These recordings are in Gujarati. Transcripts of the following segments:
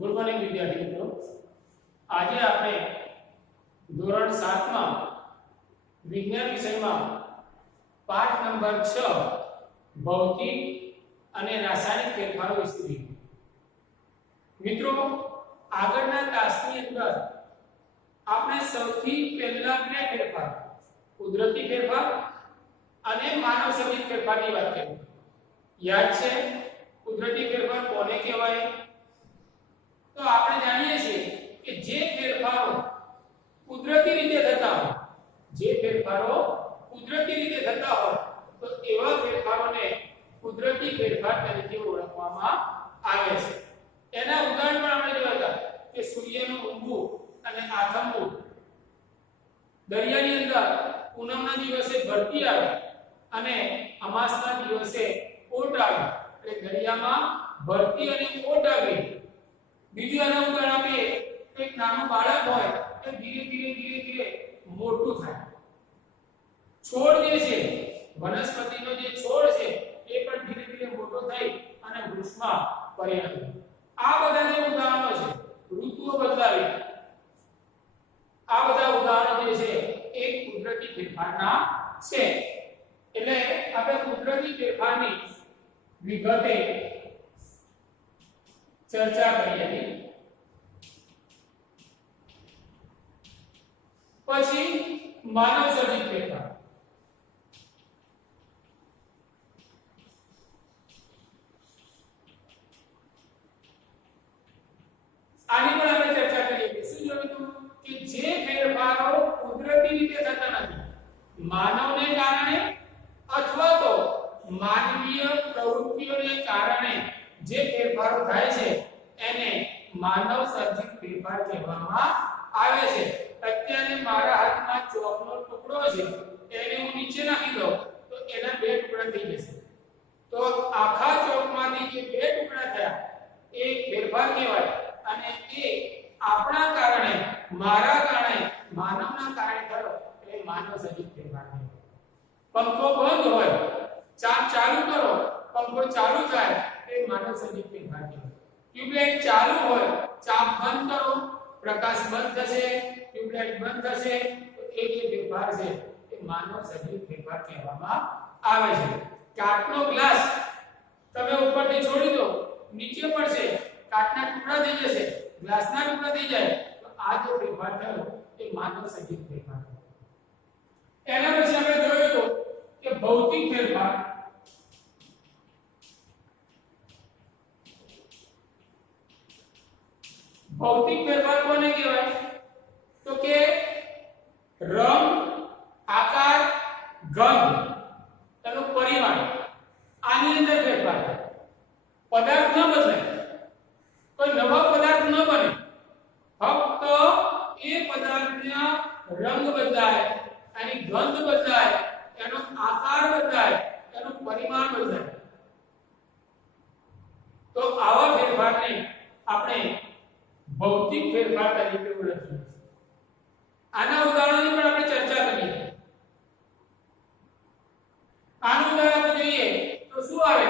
ગુડ મોર્નિંગ વિદ્યાર્થી મિત્રો, આજે આપણે ધોરણ 7 માં વિજ્ઞાન વિષયમાં પાઠ નંબર 6 ભૌતિક અને રાસાયણિક ફેરફારો વિશે શીખીશું. મિત્રો, આગળના ક્લાસની અંદર આપણે સૌથી પહેલા બે ફેરફાર, કુદરતી ફેરફાર અને માનવ સર્જિત ફેરફારની વાત કરી. યાદ છે કુદરતી ફેરફાર કોને કહેવાય? તો આપણે જાણીએ છીએ કે જે ફેરફારો કુદરતી રીતે થતા હોય, તો એવા ફેરફારોને કુદરતી ફેરફાર તરીકે ઓળખવામાં આવે છે. એના ઉદાહરણ પણ આપણે જોયા હતા કે સૂર્યનું ઊંઘવું અને આથમવું, દરિયાની અંદર પૂનમના દિવસે ભરતી આવે અને અમાસના દિવસે ઓટ આવે, એટલે દરિયામાં ભરતી અને ઓટ આવે. બીજું એના ઉદાહરણ આપીએ, એક નાનું બાળક હોય એ ધીરે ધીરે મોટું થાય. છોડ જે છે, વનસ્પતિનો જે છોડ છે એ પણ ધીરે ધીરે મોટો થઈ અને વૃક્ષમાં પરિણમે. આ બધા જે ઉદાહરણો છે, ઋતુઓ બદલાવી, આ બધા ઉદાહરણો જે છે એ કુદરતી ફેરફારના છે. એટલે આપણે કુદરતી ફેરફારની વિગતે ચર્ચા કરીએ. પછી માનવ સર્જિત ફેરફાર. આની પણ આપણે ચર્ચા કરીએ. શું જોયું કે જે ફેરફારો કુદરતી રીતે થતા નથી, માનવને કારણે અથવા તો માનવીય પ્રવૃત્તિઓને કારણે જે ફેરફારો થાય છે એને માનવ સર્જિત ફેરફાર કહેવામાં આવે છે. અત્યારે મારા હાથમાં ચોકનો ટુકડો છે, એને હું નીચે નાખી દઉં તો એના બે ટુકડા થઈ જશે. તો આખા ચોકમાંથી જે બે ટુકડા થયા એ ફેરફાર કહેવાય, અને એ આપણા કારણે, મારા કારણે, માનવના કારણે થયો એટલે માનવ સર્જિત ફેરફાર કહેવાય. પંખો બંધ હોય, ચાપ ચાલુ કરો, પંખો ચાલુ થાય એ માનવ સર્જિત ફેરફાર કહેવાય. ટ્યુબલાઇટ ચાલુ હોય, ચાપ બંધ કરો, પ્રકાશ બંધ થશે, ટ્યુબલાઇટ બંધ થશે, તો એ જે ફેરફાર છે એ માનવ સર્જિત ફેરફાર કહેવામાં આવે છે. કાચનો ગ્લાસ તમે ઉપરથી છોડી દો, નીચે પડશે, કાચના ટુકડા થઈ જશે, ગ્લાસના ટુકડા થઈ જાય, તો આ જે ફેરફાર થયો એ માનવ સર્જિત ફેરફાર. એના પછી આપણે જોયું કે ભૌતિક ફેરફાર. ભૌતિક ફેરફાર કોને કહેવાય? તો કે રંગ, આકાર, ગંધ, તેનું પરિમાણ, આની અંદર ફેરફાર થાય. પદાર્થ ન બદલાય, કોઈ નવો પદાર્થ ન બને, ફક્ત એ પદાર્થનો રંગ બદલાય, એની ગંધ બદલાય, એનો આકાર બદલાય, એનું પરિમાણ બદલાય. તો આવા ફેરફારને આપણે ભૌતિક ફેરફાર તરીકે ઓળખીએ છીએ. આના ઉદાહરણોની પણ આપણે ચર્ચા કરીએ. આનું ઉદાહરણ જોઈએ તો શું આવે?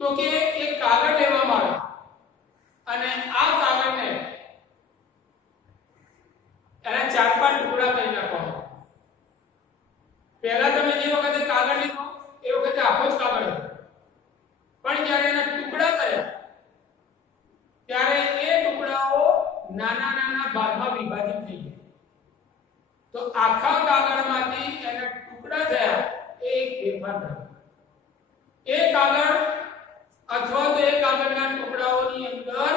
તો કે એક કાગળ લેવામાં આવે અને આ કાગળને એના 4-5 ટુકડા કરી નાખવામાં. પહેલા તમે જે વખતે કાગળ લીધો એ વખતે આખો જ કાગળ હતો, પણ જ્યારે એના ટુકડા કર્યા ત્યારે એ ટુકડાઓ નાના નાના ભાગમાં વિભાજિત થઈ ગયા. તો આખા કાગળમાંથી એના ટુકડા થયા, એ એક ફેરફાર થયો. એ કાગળ અથવા તો એ કાગળના ટુકડાઓની અંદર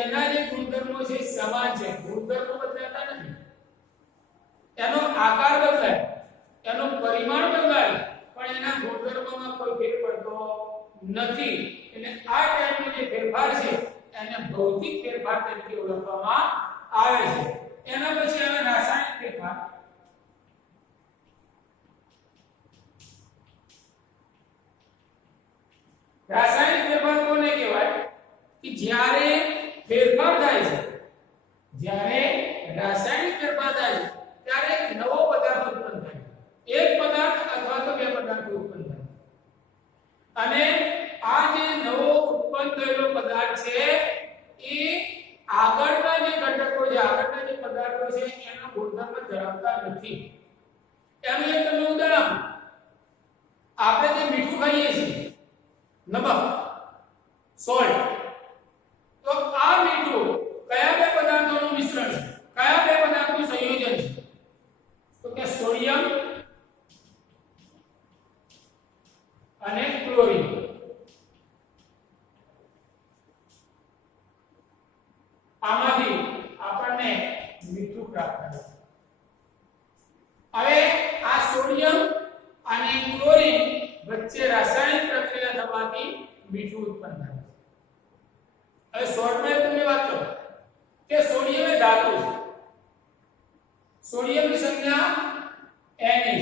એના જે ગુણધર્મો છે સમાન છે, ગુણધર્મો બદલાતા નથી. એનો આકાર બદલાય, એનું પરિમાણ બદલાય, પણ એના ગુણધર્મોમાં કોઈ ફેર પડતો નથી. એટલે આ ટાઈપનો જે ફેરફાર છે એને ભૌતિક ફેરફાર તરીકે ઓળખવામાં આવે છે. એના પછી આવે રાસાયણિક ફેરફાર. રાસાયણિક ફેરફાર કોને કહેવાય? કે જ્યારે ફેરફાર થાય છે, જ્યારે રાસાયણિક ફેરફાર થાય છે ત્યારે એક નવો પદાર્થ ઉત્પન્ન થાય. એક પદાર્થ અથવા તો બે પદાર્થો ઉત્પન્ન થાય, અને આ જે નવો ઉત્પન્ન ઉત્પન્ન થયેલો પદાર્થ છે એ આગળના જે ઘટકો છે, આગળના જે પદાર્થો છે એનો ગુણધર્મ ધરાવતા નથી. એનું એક તમને ઉદાહરણ, આપણે જે મીઠું ખાઈએ છીએ, નમક, સોલ્ટ, તો આ મીઠું કયા બે પદાર્થોનું મિશ્રણ છે, કયા બે પદાર્થનું સંયોજન છે? તો કે સોડિયમ અને ક્લોરીન. આમાંથી આપણને મીઠું પ્રાપ્ત થાય છે. હવે આ સોડિયમ અને ક્લોરીન વચ્ચે રાસાયણિક પ્રક્રિયા થવાથી મીઠું ઉત્પન્ન થાય છે. હવે શોર્ટમાં તમને વાત કરું કે સોડિયમ એ ધાતુ છે. સોડિયમની સંખ્યા Na છે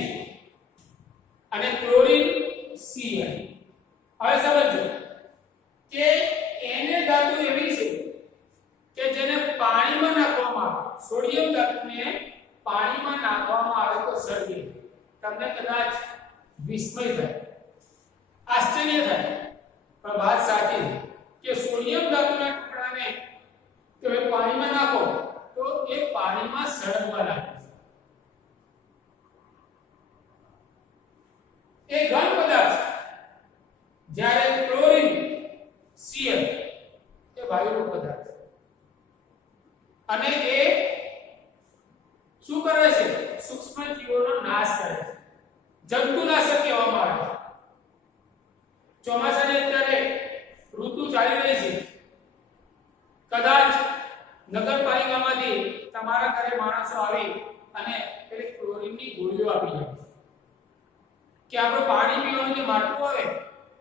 અને ક્લોરીન Cl. હવે સમજો કે Na ધાતુ એવી છે કે જેને પાણીમાં નાખવામાં આવે, સોડિયમ ધાતુને પાણીમાં નાખવામાં આવે તો સળગે. તમને કદાચ વિસ્મય થાય, આશ્ચર્ય થાય, પણ વાત સાચી છે કે સોડિયમ ધાતુના ટુકડાને તમે પાણીમાં નાખો તો એ પાણીમાં સળગવા લાગે છે. એ ઘન પદાર્થ છે. જ્યારે ક્લોરીન Cl એ વાયુનો પદાર્થ છે અને એ શું કરે છે? સૂક્ષ્મ જીવોનો નાશ કરે છે. જંતુનાશક કહેવામાં આવે છે. ચોમાસાની અત્યારે ઋતુ ચાલી રહી છે, કદાચ નગરપાલિકામાંથી તમારા ઘરે માણસો આવી અને પેલી ક્લોરીનની ગોળીઓ આપી જાય કે આપણે પાણી પીવાનું જે માટલું આવે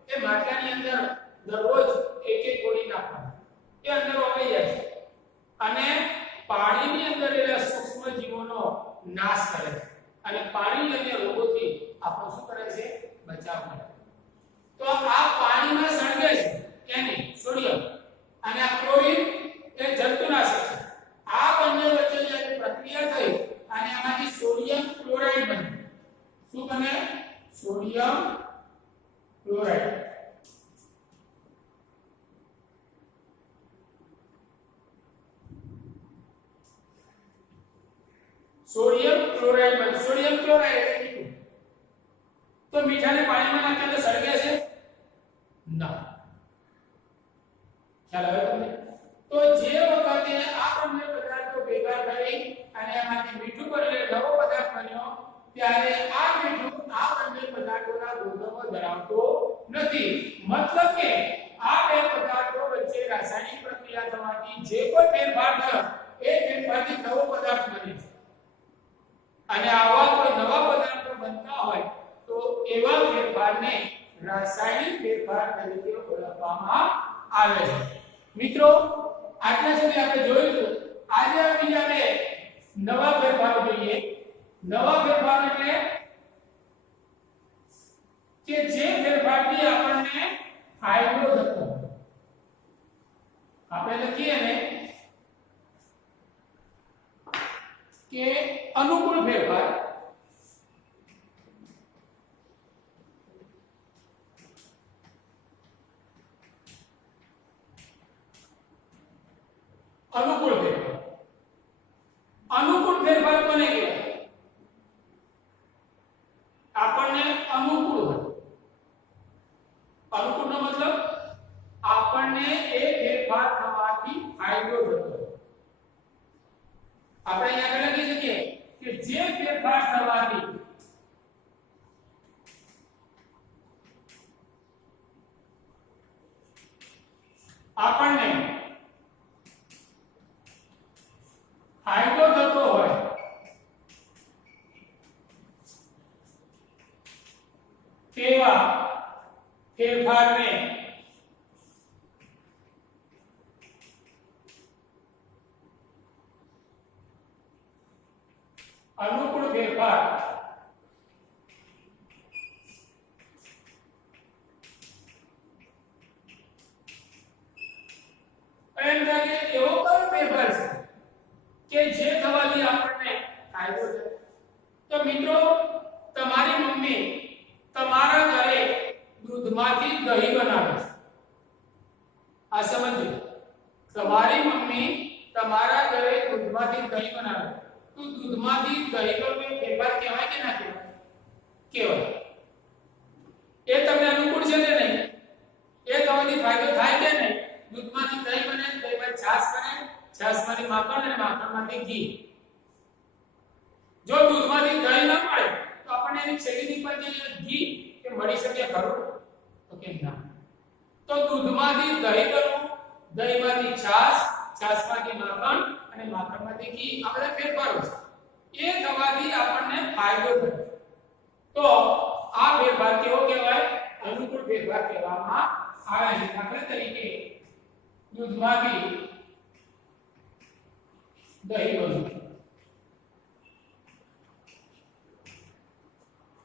એ માટલાની અંદર દરરોજ એક એક ગોળી નાખવાની, એ અંદર ઓગળી જાય છે અને પાણીની અંદર રહેલા સૂક્ષ્મ જીવોનો નાશ કરે છે અને પાણીજન્ય રોગોથી આપણો શું કરે છે? બચાવ કરે છે. તો આ પાણીમાં સળગે છે એને સોડિયમ અને આ ક્લોરીન એ જંતુનાશક છે. આ બંને વચ્ચે જે પ્રક્રિયા થઈ અને આમાંથી સોડિયમ ક્લોરાઇડ બને. શું બને? Sodium chloride. સોડિયમ ક્લોરાઇડ બને. સોડિયમ ક્લોરાઇડ એટલે મીઠું. તો મીઠાને પાણીમાં નાખીએ તો સળગે છે? ના. ખ્યાલ આવે તમને? તો જે વખતે આ બંને પદાર્થો ભેગા થઈ અને એમાંથી મીઠું બને, નવો પદાર્થ બન્યો, ત્યારે આ મીઠું આ બંને પદાર્થોના ગુણધર્મો ધરાવતો નથી. મતલબ કે આ બે પદાર્થો વચ્ચે રાસાયણિક પ્રક્રિયા થવાથી જે કોઈ ફેરફાર થયો એ ફેરફારથી નવો પદાર્થ બને છે અને આવા કોઈ નવા પદાર્થો બનતા હોય તો એવા ફેરફારને રાસાયણિક ફેરફાર તરીકે ઓળખવામાં આવે છે. મિત્રો, આજના સુધી આપણે જોયું, આજે બીજા બે નવા ફેરફારો જોઈએ. નવા ફેરફાર એટલે કે જે ફેરફારથી આપણને ફાયદો થતો હોય. આપણે લખીએ ને કે અનુકૂળ ફેરફાર, અનુકૂળ ફેરફાર. અનુકૂળ ફેરફાર કોને કહેવાય? આપણને અનુકૂળ હોય. અનુકૂળનો મતલબ આપણને એ ફેરફાર થવાથી ફાયદો થતો હોય. આપણે અહીંયા આગળ લખી શકીએ કે જે ફેરફાર થવાથી આપણને ફાયદો થતો હોય તેવા ફેરફારને અનુકૂળ ફેરફાર એમ થાય કે એવો કયો ફેરફાર છે કે જે થવાથી આપણને ફાયદો છે? તો મિત્રો, તમારી મમ્મી તમારા ઘરે દૂધમાંથી દહીં બનાવે છે. દૂધમાંથી દહીં પર કોઈ ફેરફાર કહેવાય કે ના કહેવાય? કહેવાય. એ તમને અનુકૂળ છે કે નહીં? એ થવાથી ફાયદો થાય કે નહીં? દૂધમાંથી દહીં બને, દહીંમાંથી છાશ બને, છાશમાંથી માખણ અને માખણમાંથી ઘી. જો દૂધમાંથી દહીં ન મળે તો આપણને એની છેલ્લી પર જે ઘી એ મળી શકે ખરું? તો કે ના. તો દૂધમાંથી દહીં બનવું, દહીંમાંથી છાશ, છાશમાંથી માખણ અને માખણમાંથી ઘી, આ બધા ફેરફારો છે. એ થવાથી આપણને ફાયદો થાય. તો આ ફેરફાર કેવો કહેવાય? અનુકૂળ ફેરફાર કહેવામાં આવે છે. દાખલા તરીકે દૂધમાંથી દહીં બનવું,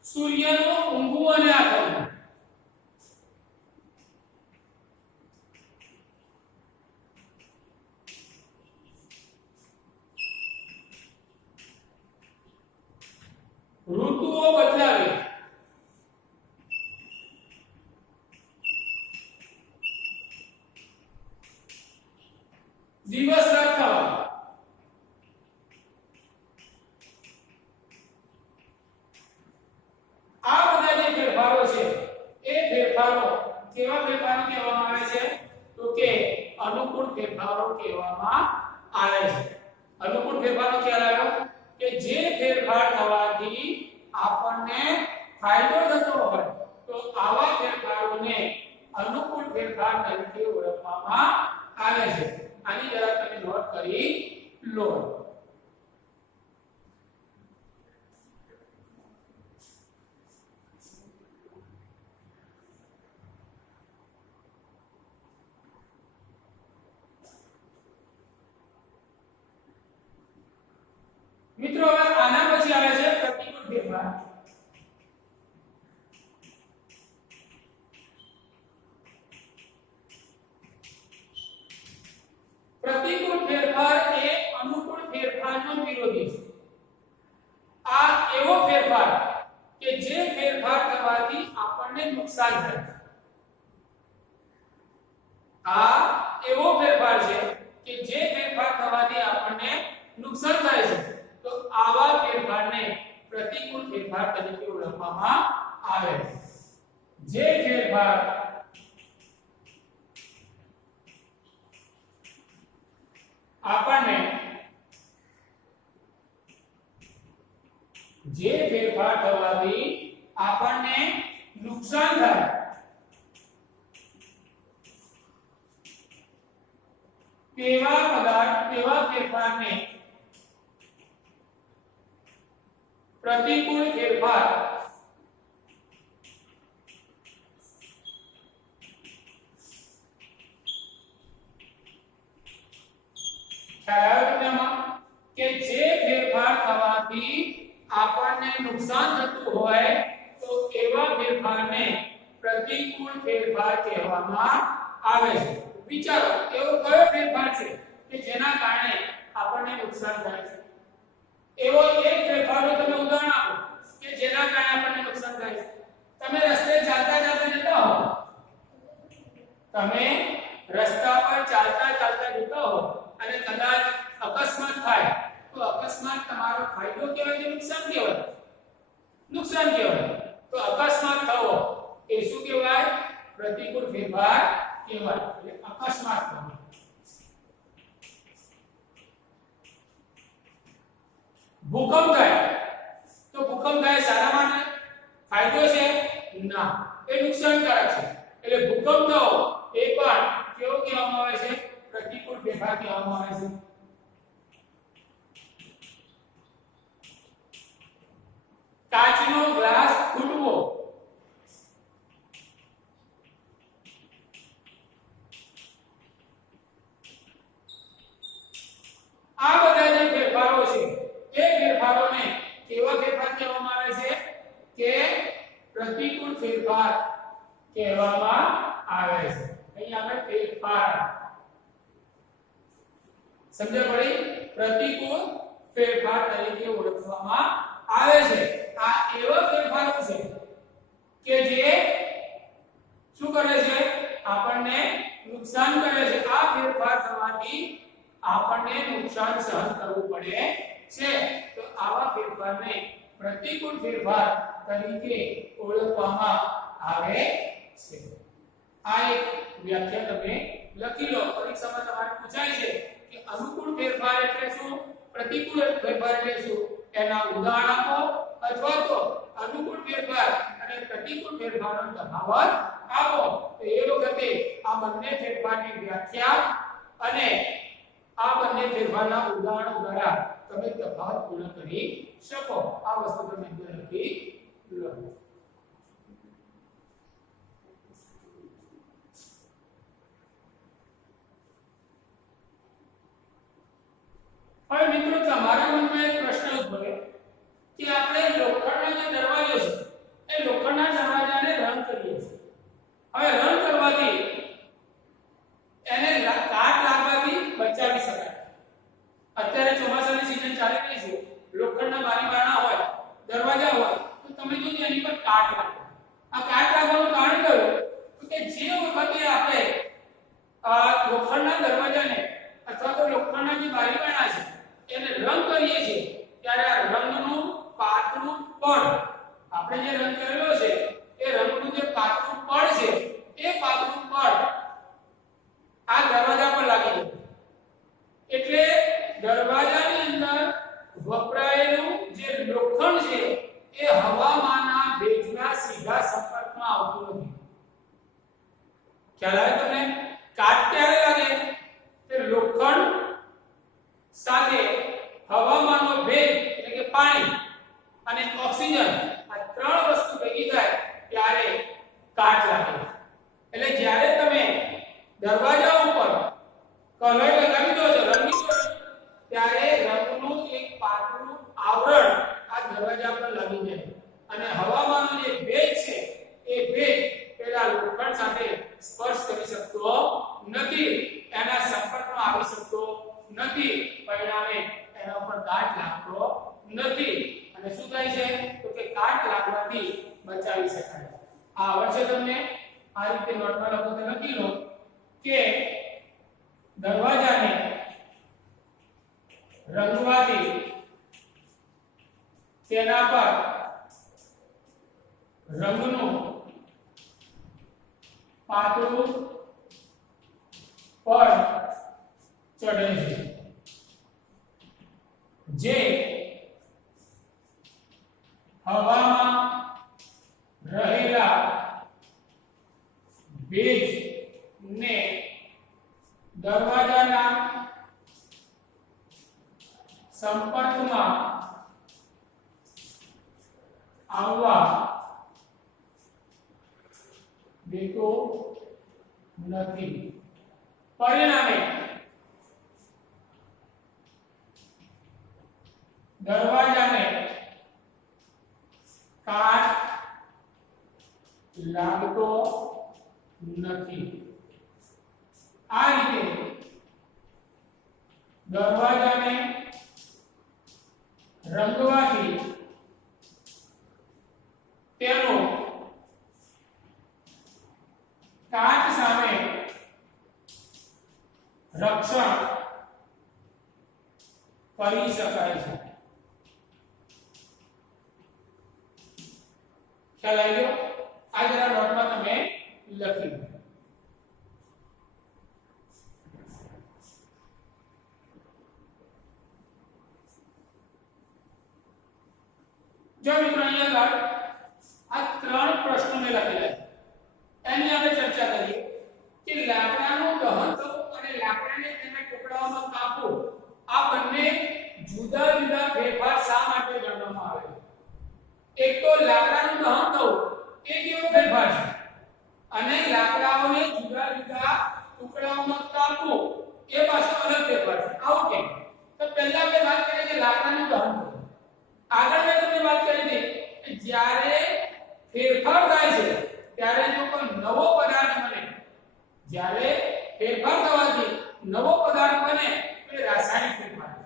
સૂર્યનું ઊંઘવું અને આથમવું, ઋતુઓ બદલાવી, દિવસ રાત થવા, આ બધા જે ફેરફારો છે એ ફેરફારો કેવા ફેરફારો કહેવામાં આવે છે? તો કે અનુકૂળ ફેરફારો કહેવામાં આવે છે. અનુકૂળ ફેરફારો ખ્યાલ આવ્યો કે જે ફેરફાર થવાથી આપણને ફાયદો થતો હોય તો આવા ફેરફારોને અનુકૂળ ફેરફાર તરીકે ઓળખવામાં આવે છે. આની જરા તમે નોટ કરી લો. મિત્રો હવે આના પછી આવે છે પ્રતિકૂળ ફેરફાર. પ્રતિકૂળ ફેરફાર એ અનુકૂળ ફેરફારનો વિરોધી છે. આ એવો ફેરફાર કે જે ફેરફાર થવાથી આપણને નુકસાન થાય. આ એવો ફેરફાર છે કે જે ફેરફાર થવાથી આપણને નુકસાન થાય છે. તો આવા ફેરફારને પ્રતિકૂળ ફેરફાર તરીકે ઓળખવામાં આવે છે. જે ફેરફાર થવાથી આપણને નુકસાન થાય તેવા ફેરફારને પ્રતિકૂળ ફેરફાર કે જે ફેરફાર થવાથી આપણને નુકસાન થતું હોય તો એવા ફેરફારને પ્રતિકૂળ ફેરફાર કહેવામાં આવે છે. વિચારો એવો કયો ફેરફાર છે કે જેના કારણે આપણને નુકસાન થાય છે? એવો એક ફેરફારનો તમે ઉદાહરણ આપો કે જેના કારણે આપણને નુકસાન થાય છે. તમે રસ્તે ચાલતા જતા હો, તમે રસ્તા પર ચાલતા જતા હો અને કદાચ અકસ્માત થાય તો અકસ્માત તમારો ફાયદો કહેવાય કે નુકસાન કહેવાય? નુકસાન કહેવાય. તો અકસ્માત થવો એ શું કહેવાય? પ્રતિકૂળ ફેરફાર કહેવાય. એટલે અકસ્માત થવો. ભૂકંપ થાય તો ભૂકંપ થાય સારા માટે ફાયદો છે? ના, એ નુકસાનકારક છે. એટલે ભૂકંપ થવો એ પણ કેવો કહેવામાં આવે છે? પ્રતિકૂળ ફેરફાર કહેવામાં આવે છે. કાચનો ગ્લાસ ફૂટવો, આ બધા જે ફેરફારો છે એ ફેરફારોને કેવા ફેરફાર કહેવામાં આવે છે? કે પ્રતિકૂળ ફેરફાર કહેવામાં આવે છે. અહીં આપણે ફેરફાર સમજ્યા પડી? પ્રતિકૂળ ફેરફાર તરીકે ઓળખવામાં આવે છે. આ એવા ફેરફારો છે કે જે શું કરે છે? આપણને નુકસાન કરે છે. આ ફેરફાર થવાથી આપણને નુકસાન સહન કરવું પડે છે. તો ફેરફારને પ્રતિકૂળ ફેરફાર તરીકે ઓળખવામાં આવે છે. આ એક વ્યાખ્યા તમે લખી લો. પરીક્ષામાં તમારે પૂછાય છે કે અનુકૂળ ફેરફાર એટલે શું, પ્રતિકૂળ ફેરફાર એટલે શું, એના ઉદાહરણ આપો અથવા તો અનુકૂળ ફેરફાર અને પ્રતિકૂળ ફેરફારનો તફાવત આપો. તો એ વખતે આ બંને ફેરફારની વ્યાખ્યા અને આ બંને ફેરફારના ઉદાહરણો દ્વારા તમે તફાવત પૂર્ણ કરી શકો. આ વસ્તુ તમે અંદર લખી લો. હવે મિત્રો તમારા મનમાં એક પ્રશ્ન ઉદ્ભવે કે આપણે લોખંડનો જે દરવાજો છે એ લોખંડના દરવાજાને રંગ કરીએ છીએ. હવે રંગ કરવાથી એને કાટ લાગવાથી બચાવી શકાય. અત્યારે ચોમાસાની સીઝન ચાલી રહી છે, લોખંડના બારી બારણા હોય, દરવાજા હોય, તો તમે જોજો એની પર કાટ લાગે. આ કાટ લાગવાનું કારણ કયું કે જે વખતે આપણે લોખંડના દરવાજાને અથવા તો લોખંડના જે બારી બારણા છે એને રંગ કરીએ છીએ ત્યારે આ રંગનું પાતળું પડ, આપણે જે રંગ કરેલો છે એ રંગનું જે પાતળું પડ છે એ પાતળું પડ આ દરવાજા પર લાગી જાય. એટલે દરવાજાની અંદર વપરાયેલું જે લોખંડ છે એ હવામાનના ભેજના સીધા સંપર્કમાં આવતું નથી. ખ્યાલ આવે તમને? કાટ ક્યારે લાગે? તે લોખંડ સાથે હવામાનનો ભેજ એટલે કે પાણી અને ઓક્સિજન આ ત્રણ વસ્તુ ભેગી થાય ત્યારે કાટ લાગે. એટલે જ્યારે તમે દરવાજા ઉપર કલર લગાવી દો છો, રંગી દો, ત્યારે રંગનું એક પાતળું આવરણ આ દરવાજા પર લાગી જાય અને હવામાનનો જે ભેજ છે એ ભેજ પેલા લોખંડ સાથે સ્પર્શ કરી શકતો નથી, એના સંપર્કમાં આવી શકતો નથી, પરિણામે એના પર કાટ લાગતો નથી. અને શું થાય છે તો કે કાટ લાગવાથી બચાવી શકાય. આ આવડશે તમને? આ રીતે નોટમાં લખો તો લખી લો કે દરવાજાને રંગવાથી તેના પર રંગનું પાતળું પડ ચડે છે, જે હવામાં રહેલા ભેજને દરવાજાના સંપર્કમાં આવવા દેતો નથી. પરિણામે દરવાજાને કાટ લાગતો નથી. આ રીતે દરવાજાને રંગવાથી તેનો કાચ સામે રક્ષણ કરી શકાય છે. ખ્યાલ આવી ગયો? આ જરા નોટમાં તમે લખી લો. જો મિત્રો અહીંયા આગળ આ ત્રણ પ્રશ્નો મેં લખેલા છે, એની આપણે ચર્ચા કરીએ કે લાકડાનું દહન થવું અને લાકડાને તેના ટુકડાઓમાં કાપવું આ બંને જુદા જુદા ફેરફાર શા માટે ગણવામાં આવે છે? એક તો લાકડાનું દહન થવું એ કેવો ફેરફાર છે અને લાકડાઓને જુદા જુદા ટુકડાઓમાં કાપવું એ પાછો અલગ ફેરફાર છે. આવું કેમ? તો પહેલા આપણે વાત કરીએ કે લાકડાનું દહન થવું. આગળ મેં તમને વાત કરી હતી કે જ્યારે ફેરફાર થાય છે ત્યારે જો કોઈ નવો પદાર્થ બને, જ્યારે ફેરફાર થવાથી નવો પદાર્થ બને એ રાસાયણિક ફેરફાર છે.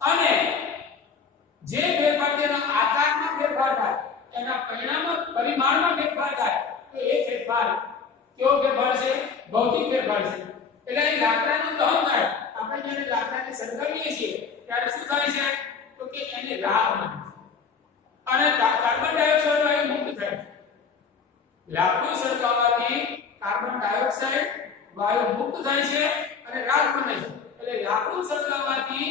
અને જે ફેરફાર તેના આકારમાં ફેરફાર થાય, એના પરિમાણમાં ફેરફાર થાય તો એ ફેરફાર કેવો ફેરફાર છે? ભૌતિક ફેરફાર છે. એટલે એ લાકડાનું દહન થાય, આપણે જ્યારે લાકડાને સળગાવીએ છીએ ત્યારે શું થાય છે તો કે એની રાખ બને છે. અને કાર્બન ડાયોક્સાઇડ વાયુ મુક્ત થાય છે. લાકડું સળગાવવાથી કાર્બન ડાયોક્સાઇડ વાયુ મુક્ત થાય છે અને રાખ બને છે. એટલે લાકડું સળગાવવાથી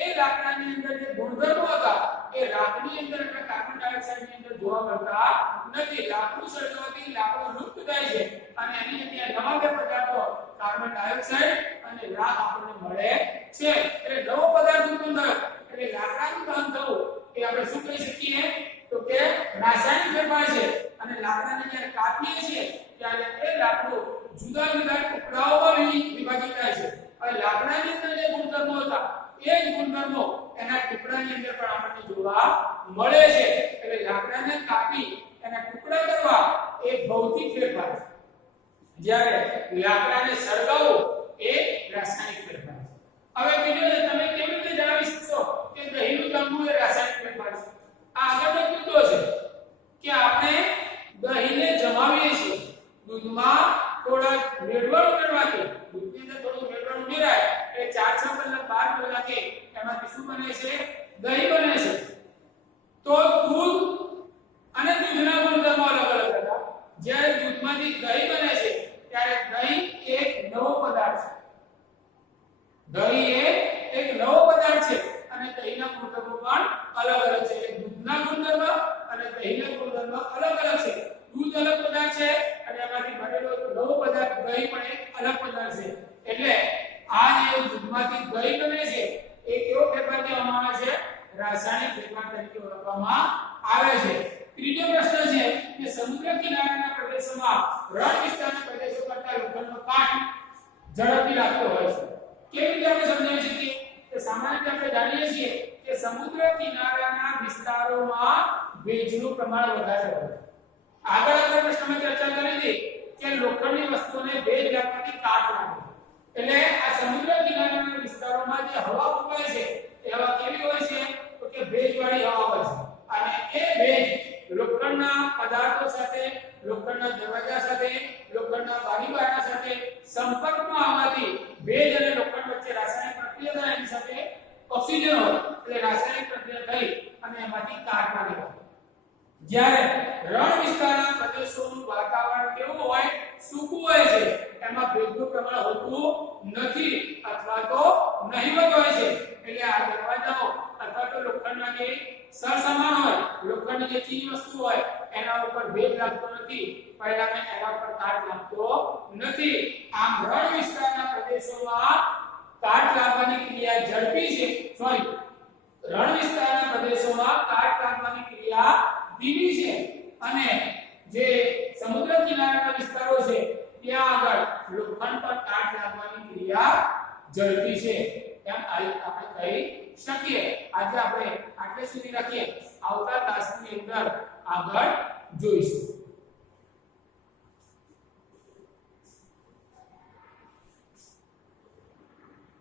એ લાકડાની અંદર જે ગુણધર્મો હતા એ રાખની અંદર અથવા કાર્બન ડાયોક્સાઇડની અંદર જોવા મળતા નથી. લાકડું સળગાવવાથી લાકડું લુપ્ત થાય છે અને એની જગ્યાએ નવા બે પદાર્થો કાર્બન ડાયોક્સાઇડ અને રાખ આપણને મળે છે. એટલે નવો પદાર્થ ઉત્પન્ન થયો એટલે લાકડાનું દહન થવું એ આપણે શું કહી શકીએ તો કે રાસાયણિક ફેરફાર છે. અને લાકડાને જ્યારે કાપીએ છીએ ત્યારે એ લાકડું જુદા જુદા ટુકડાઓમાં વિભાજિત થાય છે. હવે લાકડાની અંદર જે ગુણધર્મો હતા એ જ ગુણધર્મો એના ટુકડાની અંદર પણ આપણને જોવા મળે છે. એટલે લાકડાને કાપી એના ટુકડા કરવા એ ભૌતિક ફેરફાર છે, જ્યારે લાકડાને સળગાવવું એ રાસાયણિક ફેરફાર છે. હવે બીજું તમે કેવી રીતે જણાવી શકશો કે દહીંનું જમવું એ રાસાયણિક ફેરફાર છે? આ આગળનો મુદ્દો છે કે આપણે દહીંને જમાવીએ છીએ. દૂધમાં થોડા મેળવણ ઉમેરવાથી દૂધની અંદર થોડું મેળવણ ઉમેરાય એટલે 4-6 કલાક 12 કલાકે એમાંથી શું બને છે? દહીં બને છે. તો દૂધ અને દૂધના ગુણધર્મો અલગ અલગ હતા. જ્યારે દૂધમાંથી દહીં બને છે ત્યારે દહીં એક નવો પદાર્થ છે. દહીં એ એક નવો પદાર્થ છે અને દહીંના ગુણધર્મો પણ અલગ અલગ છે. એટલે દૂધના ગુણધર્મ અને દહીંના ગુણધર્મ અલગ અલગ છે. દૂધ અલગ પદાર્થ છે અને એમાંથી બનેલો નવો પદાર્થ દહીં પણ એક અલગ પદાર્થ છે. એટલે આ જે દૂધમાંથી દહીં બને છે એ કેવો ફેરફાર કહેવામાં આવે છે? રાસાયણિક ફેરફાર તરીકે ઓળખવામાં આવે છે. ત્રીજો પ્રશ્ન છે કે સમુદ્ર કિનારાના પ્રદેશોમાં રણ વિસ્તારના પ્રદેશો કરતા લોખંડનો કાટ ઝડપથી લાગતો હોય છે. કેવી રીતે આપણે સમજાવી શકીએ? કે સામાન્ય રીતે આપણે જાણીએ છીએ કે સમુદ્ર કિનારાના વિસ્તારોમાં ભેજનું પ્રમાણ વધારે હોય છે. આગળ આપણે પ્રશ્નમાં ચર્ચા કરી હતી કે લોખંડની વસ્તુઓને ભેજ લાગવાથી કાટ લાગે. એટલે આ સમુદ્ર કિનારાના વિસ્તારોમાં જે હવા ફૂંકાય છે એ હવા કેવી હોય છે? તો કે ભેજવાળી હવા હોય છે. અને એ ભેજ લોખંડના પદાર્થો સાથે, લોખંડના દરવાજા સાથે, લોખંડના બારીબારણા સાથે સંપર્કમાં આવવાથી ભેજ અને લોખંડ વચ્ચે રાસાયણિક પ્રક્રિયા થાય. એની સાથે ઓક્સિજન હોય એટલે રાસાયણિક પ્રક્રિયા થઈ અને એમાંથી કાટ લાગે. જ્યારે રણ વિસ્તારના પ્રદેશોનું વાતાવરણ કેવું હોય? સૂકું હોય છે. એમાં ભેજનું પ્રમાણ હોતું નથી અથવા તો નહિવત હોય છે. એટલે આ દરવાજાઓ અથવા તો લોખંડના જે સરસામાન હોય, લોખંડની જે ચીજ વસ્તુ હોય એના ઉપર ભેજ લાગતો નથી, પરિણામે એના પર કાટ લાગતો નથી. આમ રણ વિસ્તારના પ્રદેશોમાં કાટ લાગવાની ક્રિયા ઝડપી છે. રણ વિસ્તારના પ્રદેશોમાં કાટ લાગવાની ક્રિયા ધીમી છે અને જે સમુદ્ર કિનારાના વિસ્તારો છે ત્યાં આગળ લોખંડ પર કાટ લાગવાની ક્રિયા ઝડપી છે એમ આપણે કહી શકીએ. આજે આપણે આટલે સુધી રાખીએ. આવતા ક્લાસની અંદર આગળ જોઈશું.